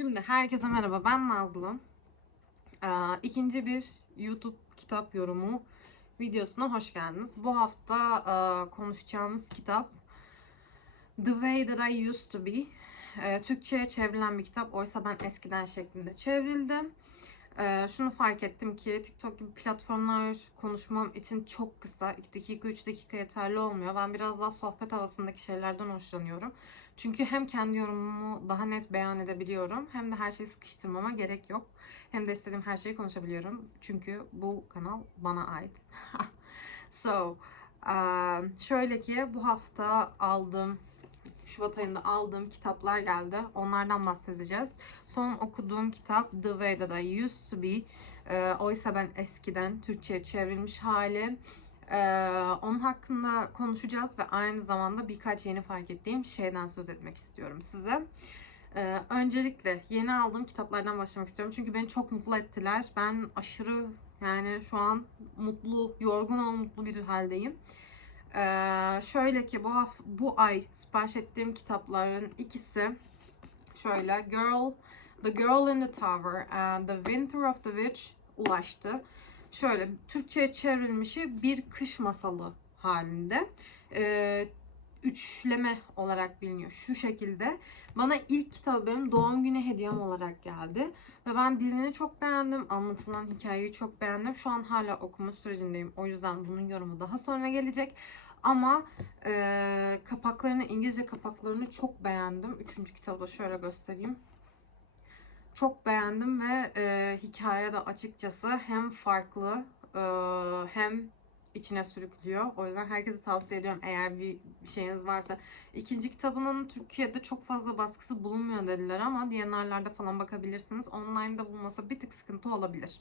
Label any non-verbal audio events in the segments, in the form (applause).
Şimdi herkese merhaba ben Nazlı. Ee, ikinci bir YouTube kitap yorumu videosuna hoş geldiniz. Bu hafta e, konuşacağımız kitap The Way That I Used To Be. Ee, Türkçe'ye çevrilen bir kitap. Oysa ben eskiden şeklinde çevrildim. Ee, şunu fark ettim ki TikTok gibi platformlar konuşmam için çok kısa 2 dakika 3 dakika yeterli olmuyor. Ben biraz daha sohbet havasındaki şeylerden hoşlanıyorum. Çünkü hem kendi yorumumu daha net beyan edebiliyorum hem de her şeyi sıkıştırmama gerek yok. Hem de istediğim her şeyi konuşabiliyorum. Çünkü bu kanal bana ait. (laughs) so, şöyle ki bu hafta aldığım Şubat ayında aldığım kitaplar geldi. Onlardan bahsedeceğiz. Son okuduğum kitap The Way That I Used To Be. Ee, oysa ben eskiden Türkçe'ye çevrilmiş hali. Ee, onun hakkında konuşacağız ve aynı zamanda birkaç yeni fark ettiğim şeyden söz etmek istiyorum size. Ee, öncelikle yeni aldığım kitaplardan başlamak istiyorum. Çünkü beni çok mutlu ettiler. Ben aşırı yani şu an mutlu, yorgun ama mutlu bir haldeyim. Ee, şöyle ki bu bu ay sipariş ettiğim kitapların ikisi şöyle Girl, The Girl in the Tower and The Winter of the Witch ulaştı. Şöyle Türkçe'ye çevrilmişi bir kış masalı halinde. Ee, üçleme olarak biliniyor şu şekilde. Bana ilk kitabı benim doğum günü hediyem olarak geldi. Ve ben dilini çok beğendim. Anlatılan hikayeyi çok beğendim. Şu an hala okuma sürecindeyim. O yüzden bunun yorumu daha sonra gelecek. Ama e, kapaklarını, İngilizce kapaklarını çok beğendim. Üçüncü kitabı da şöyle göstereyim. Çok beğendim ve e, hikaye de açıkçası hem farklı e, hem içine sürüklüyor. O yüzden herkese tavsiye ediyorum eğer bir şeyiniz varsa. İkinci kitabının Türkiye'de çok fazla baskısı bulunmuyor dediler ama DNR'larda falan bakabilirsiniz. Online'da bulması bir tık sıkıntı olabilir.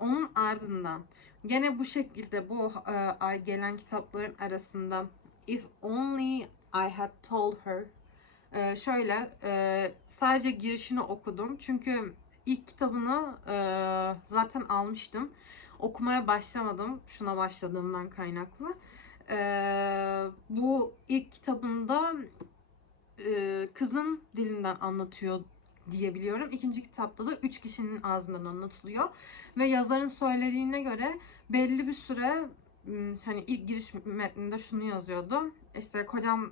Onun ardından gene bu şekilde bu e, ay gelen kitapların arasında If Only I Had Told Her e, şöyle e, sadece girişini okudum. Çünkü ilk kitabını e, zaten almıştım. Okumaya başlamadım. Şuna başladığımdan kaynaklı. E, bu ilk kitabında e, kızın dilinden anlatıyor diyebiliyorum. İkinci kitapta da üç kişinin ağzından anlatılıyor. Ve yazarın söylediğine göre belli bir süre hani ilk giriş metninde şunu yazıyordu. İşte kocam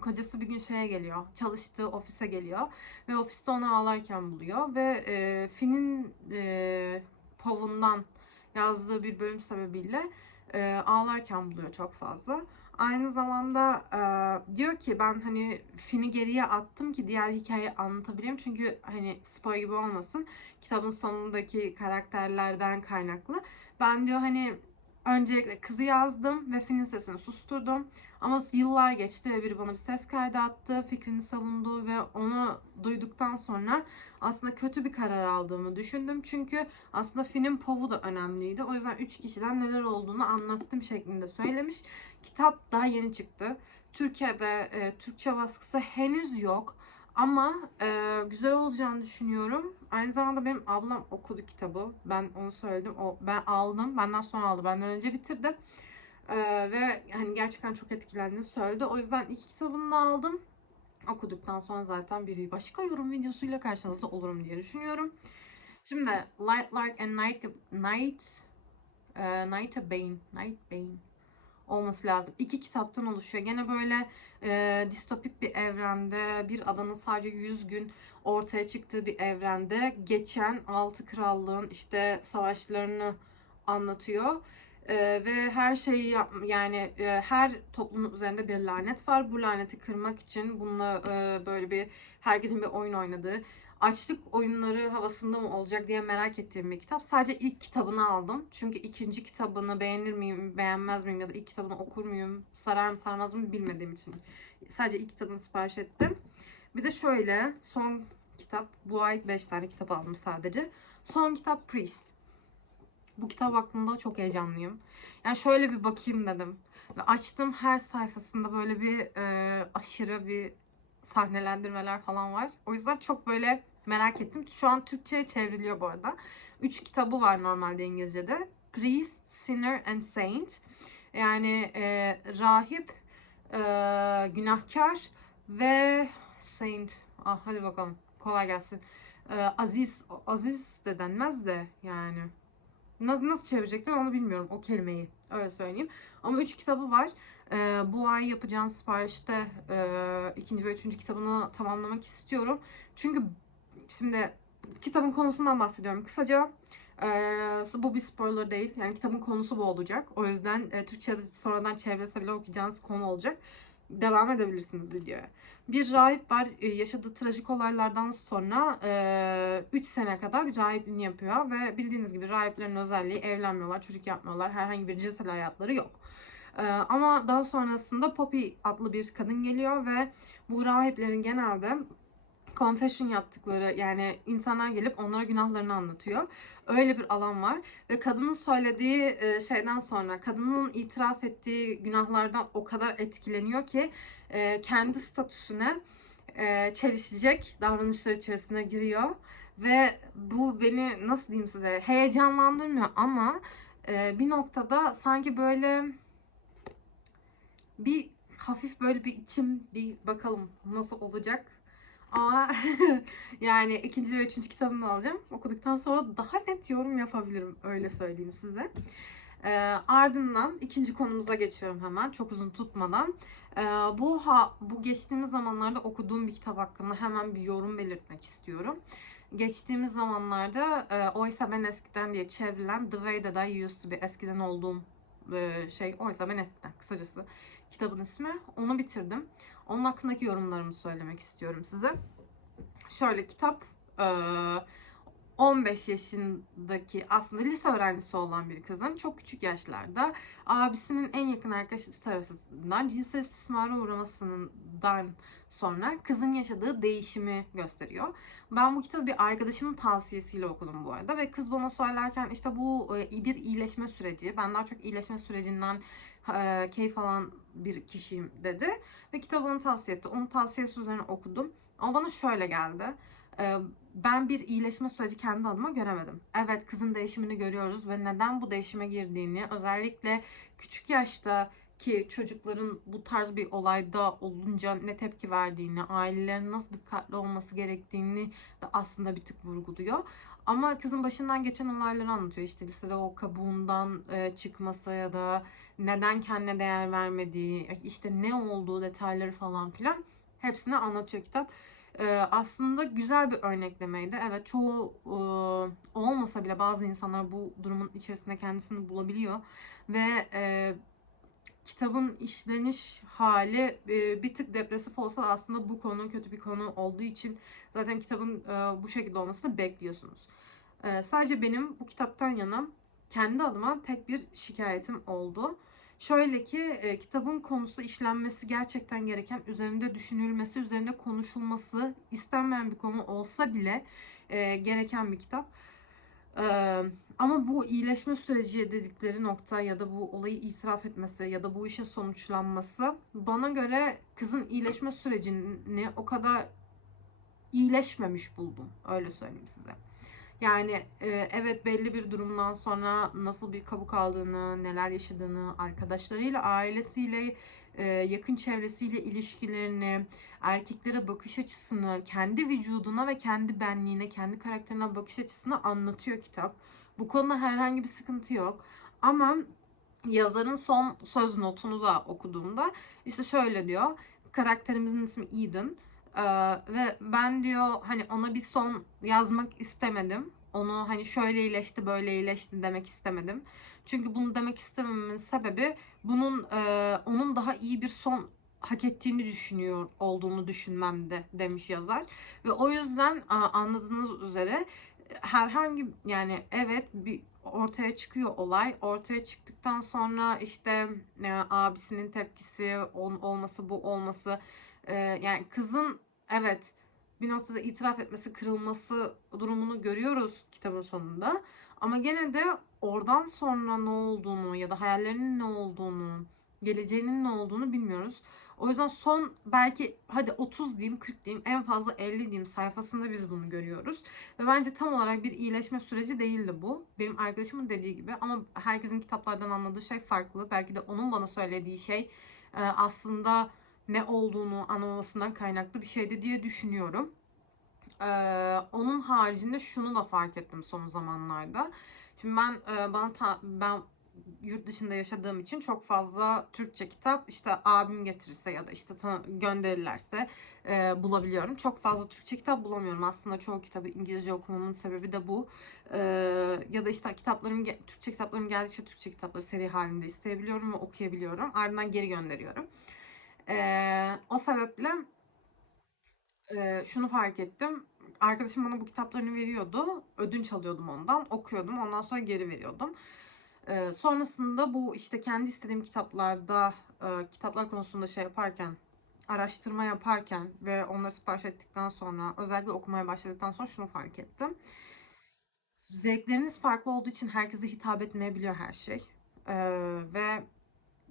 kocası bir gün şeye geliyor. Çalıştığı ofise geliyor. Ve ofiste onu ağlarken buluyor. Ve e, Finn'in e, povundan yazdığı bir bölüm sebebiyle e, ağlarken buluyor çok fazla. Aynı zamanda e, diyor ki ben hani Finn'i geriye attım ki diğer hikayeyi anlatabileyim. Çünkü hani spoiler gibi olmasın. Kitabın sonundaki karakterlerden kaynaklı. Ben diyor hani öncelikle kızı yazdım ve Finn'in sesini susturdum. Ama yıllar geçti ve biri bana bir ses kaydı attı. Fikrini savundu ve onu duyduktan sonra aslında kötü bir karar aldığımı düşündüm. Çünkü aslında Finn'in povu da önemliydi. O yüzden üç kişiden neler olduğunu anlattım şeklinde söylemiş. Kitap daha yeni çıktı. Türkiye'de e, Türkçe baskısı henüz yok. Ama e, güzel olacağını düşünüyorum. Aynı zamanda benim ablam okudu kitabı. Ben onu söyledim. O ben aldım. Benden sonra aldı. Benden önce bitirdim. E, ve hani gerçekten çok etkilendiğini söyledi. O yüzden iki kitabını da aldım. Okuduktan sonra zaten bir başka yorum videosuyla karşınızda olurum diye düşünüyorum. Şimdi Light Lark and Night Night e, Night Bane Night Bane olması lazım. İki kitaptan oluşuyor. Gene böyle e, distopik bir evrende bir adanın sadece 100 gün ortaya çıktığı bir evrende geçen altı krallığın işte savaşlarını anlatıyor. E, ve her şeyi yap, yani e, her toplumun üzerinde bir lanet var. Bu laneti kırmak için bununla e, böyle bir herkesin bir oyun oynadığı açlık oyunları havasında mı olacak diye merak ettiğim bir kitap. Sadece ilk kitabını aldım. Çünkü ikinci kitabını beğenir miyim, beğenmez miyim ya da ilk kitabını okur muyum, sarar mı sarmaz mı bilmediğim için. Sadece ilk kitabını sipariş ettim. Bir de şöyle son kitap. Bu ay 5 tane kitap aldım sadece. Son kitap Priest. Bu kitap hakkında çok heyecanlıyım. Yani şöyle bir bakayım dedim. Ve açtım her sayfasında böyle bir e, aşırı bir sahnelendirmeler falan var. O yüzden çok böyle merak ettim. Şu an Türkçe'ye çevriliyor bu arada. Üç kitabı var normalde İngilizce'de. Priest, Sinner and Saint. Yani e, rahip, e, günahkar ve saint. Ah hadi bakalım kolay gelsin. e, aziz aziz de denmez de yani nasıl nasıl çevirecekler onu bilmiyorum o kelimeyi öyle söyleyeyim. Ama üç kitabı var. E, bu ay yapacağım siparişte e, ikinci ve üçüncü kitabını tamamlamak istiyorum. Çünkü şimdi kitabın konusundan bahsediyorum kısaca. Ee, bu bir spoiler değil. Yani kitabın konusu bu olacak. O yüzden e, Türkçe'de sonradan çevrese bile okuyacağınız konu olacak. Devam edebilirsiniz videoya. Bir rahip var. e, yaşadığı trajik olaylardan sonra 3 sene kadar bir rahipliğini yapıyor. Ve bildiğiniz gibi rahiplerin özelliği evlenmiyorlar, çocuk yapmıyorlar. Herhangi bir cinsel hayatları yok. Ee, ama daha sonrasında Poppy adlı bir kadın geliyor ve bu rahiplerin genelde confession yaptıkları yani insanlar gelip onlara günahlarını anlatıyor. Öyle bir alan var ve kadının söylediği e, şeyden sonra kadının itiraf ettiği günahlardan o kadar etkileniyor ki e, kendi statüsüne e, çelişecek davranışlar içerisine giriyor ve bu beni nasıl diyeyim size heyecanlandırmıyor ama bir noktada sanki böyle bir hafif böyle bir içim bir bakalım nasıl olacak ama (laughs) yani ikinci ve üçüncü kitabını alacağım. Okuduktan sonra daha net yorum yapabilirim. Öyle söyleyeyim size. Ee, ardından ikinci konumuza geçiyorum hemen. Çok uzun tutmadan. Ee, bu ha, bu geçtiğimiz zamanlarda okuduğum bir kitap hakkında hemen bir yorum belirtmek istiyorum. Geçtiğimiz zamanlarda e, Oysa Ben Eskiden diye çevrilen The Way That I Used To Be eskiden olduğum e, şey Oysa Ben Eskiden kısacası kitabın ismi. Onu bitirdim. Onun hakkındaki yorumlarımı söylemek istiyorum size. Şöyle kitap 15 yaşındaki aslında lise öğrencisi olan bir kızın çok küçük yaşlarda abisinin en yakın arkadaşı tarafından cinsel istismara uğramasından sonra kızın yaşadığı değişimi gösteriyor. Ben bu kitabı bir arkadaşımın tavsiyesiyle okudum bu arada ve kız bana söylerken işte bu bir iyileşme süreci. Ben daha çok iyileşme sürecinden keyif alan bir kişiyim dedi. Ve kitabını tavsiye etti. Onun tavsiyesi üzerine okudum. Ama bana şöyle geldi. Ben bir iyileşme süreci kendi adıma göremedim. Evet kızın değişimini görüyoruz ve neden bu değişime girdiğini özellikle küçük yaşta ki çocukların bu tarz bir olayda olunca ne tepki verdiğini, ailelerin nasıl dikkatli olması gerektiğini de aslında bir tık vurguluyor. Ama kızın başından geçen olayları anlatıyor. İşte lisede o kabuğundan e, çıkması ya da neden kendine değer vermediği, işte ne olduğu detayları falan filan hepsini anlatıyor kitap. E, aslında güzel bir örneklemeydi. Evet çoğu e, olmasa bile bazı insanlar bu durumun içerisinde kendisini bulabiliyor ve kitabın işleniş hali e, bir tık depresif olsa da aslında bu konu kötü bir konu olduğu için zaten kitabın e, bu şekilde olmasını bekliyorsunuz. E, sadece benim bu kitaptan yana kendi adıma tek bir şikayetim oldu. Şöyle ki e, kitabın konusu işlenmesi gerçekten gereken, üzerinde düşünülmesi, üzerinde konuşulması istenmeyen bir konu olsa bile e, gereken bir kitap. E, ama bu iyileşme süreci dedikleri nokta ya da bu olayı israf etmesi ya da bu işe sonuçlanması bana göre kızın iyileşme sürecini o kadar iyileşmemiş buldum. Öyle söyleyeyim size. Yani e, evet belli bir durumdan sonra nasıl bir kabuk aldığını, neler yaşadığını, arkadaşlarıyla, ailesiyle, e, yakın çevresiyle ilişkilerini, erkeklere bakış açısını, kendi vücuduna ve kendi benliğine, kendi karakterine bakış açısını anlatıyor kitap. Bu konuda herhangi bir sıkıntı yok. Ama yazarın son söz notunu da okuduğumda işte şöyle diyor. Karakterimizin ismi Eden. Ee, ve ben diyor hani ona bir son yazmak istemedim. Onu hani şöyle iyileşti böyle iyileşti demek istemedim. Çünkü bunu demek istemememin sebebi bunun e, onun daha iyi bir son hak ettiğini düşünüyor olduğunu düşünmemde demiş yazar. Ve o yüzden anladığınız üzere herhangi yani evet bir ortaya çıkıyor olay. Ortaya çıktıktan sonra işte e, abisinin tepkisi ol, olması bu olması e, yani kızın evet bir noktada itiraf etmesi, kırılması durumunu görüyoruz kitabın sonunda. Ama gene de oradan sonra ne olduğunu ya da hayallerinin ne olduğunu, geleceğinin ne olduğunu bilmiyoruz. O yüzden son belki hadi 30 diyeyim 40 diyeyim en fazla 50 diyeyim sayfasında biz bunu görüyoruz. Ve bence tam olarak bir iyileşme süreci değildi bu. Benim arkadaşımın dediği gibi ama herkesin kitaplardan anladığı şey farklı. Belki de onun bana söylediği şey aslında ne olduğunu anlamamasından kaynaklı bir şeydi diye düşünüyorum. Ee, onun haricinde şunu da fark ettim son zamanlarda. Şimdi ben e, bana ta- ben yurt dışında yaşadığım için çok fazla Türkçe kitap işte abim getirirse ya da işte gönderirlerse e, bulabiliyorum. Çok fazla Türkçe kitap bulamıyorum. Aslında çoğu kitabı İngilizce okumamın sebebi de bu. E, ya da işte kitaplarım Türkçe kitaplarım geldikçe Türkçe kitapları seri halinde isteyebiliyorum ve okuyabiliyorum. Ardından geri gönderiyorum. E, o sebeple e, şunu fark ettim. Arkadaşım bana bu kitaplarını veriyordu. Ödünç alıyordum ondan. Okuyordum. Ondan sonra geri veriyordum. Ee, sonrasında bu işte kendi istediğim kitaplarda e, kitaplar konusunda şey yaparken araştırma yaparken ve onları sipariş ettikten sonra özellikle okumaya başladıktan sonra şunu fark ettim. Zevkleriniz farklı olduğu için herkese hitap etmeyebiliyor her şey. Ee, ve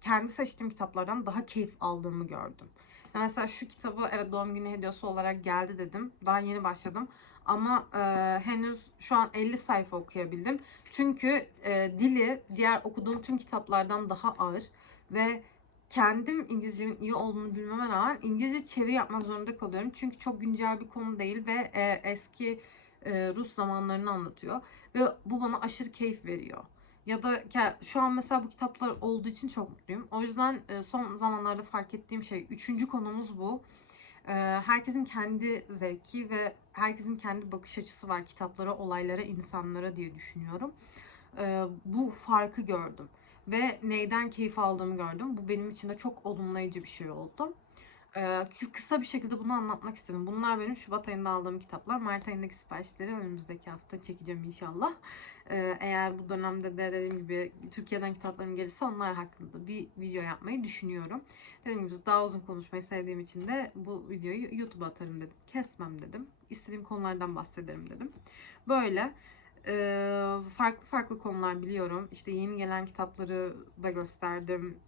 kendi seçtiğim kitaplardan daha keyif aldığımı gördüm. Yani mesela şu kitabı evet doğum günü hediyesi olarak geldi dedim. Daha yeni başladım. Ama e, henüz şu an 50 sayfa okuyabildim. Çünkü e, dili diğer okuduğum tüm kitaplardan daha ağır ve kendim İngilizcemin iyi olduğunu bilmeme rağmen İngilizce çeviri yapmak zorunda kalıyorum. Çünkü çok güncel bir konu değil ve e, eski e, Rus zamanlarını anlatıyor. Ve bu bana aşırı keyif veriyor. Ya da şu an mesela bu kitaplar olduğu için çok mutluyum. O yüzden e, son zamanlarda fark ettiğim şey, üçüncü konumuz bu. E, Herkesin kendi zevki ve herkesin kendi bakış açısı var kitaplara, olaylara, insanlara diye düşünüyorum. E, Bu farkı gördüm ve neyden keyif aldığımı gördüm. Bu benim için de çok olumlayıcı bir şey oldu. Kı- kısa bir şekilde bunu anlatmak istedim. Bunlar benim Şubat ayında aldığım kitaplar. Mart ayındaki siparişleri önümüzdeki hafta çekeceğim inşallah. Eğer bu dönemde de dediğim gibi Türkiye'den kitaplarım gelirse onlar hakkında bir video yapmayı düşünüyorum. Dediğim gibi daha uzun konuşmayı sevdiğim için de bu videoyu YouTube'a atarım dedim. Kesmem dedim. İstediğim konulardan bahsederim dedim. Böyle. Farklı farklı konular biliyorum. İşte yeni gelen kitapları da gösterdim.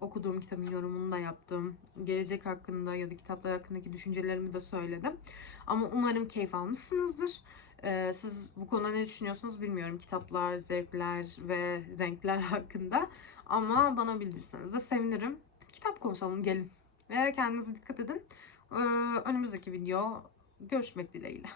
Okuduğum kitabın yorumunu da yaptım. Gelecek hakkında ya da kitaplar hakkındaki düşüncelerimi de söyledim. Ama umarım keyif almışsınızdır. Ee, siz bu konuda ne düşünüyorsunuz bilmiyorum. Kitaplar, zevkler ve renkler (laughs) hakkında. Ama bana bildirirseniz de sevinirim. Kitap konuşalım gelin. Ve kendinize dikkat edin. Ee, önümüzdeki video görüşmek dileğiyle.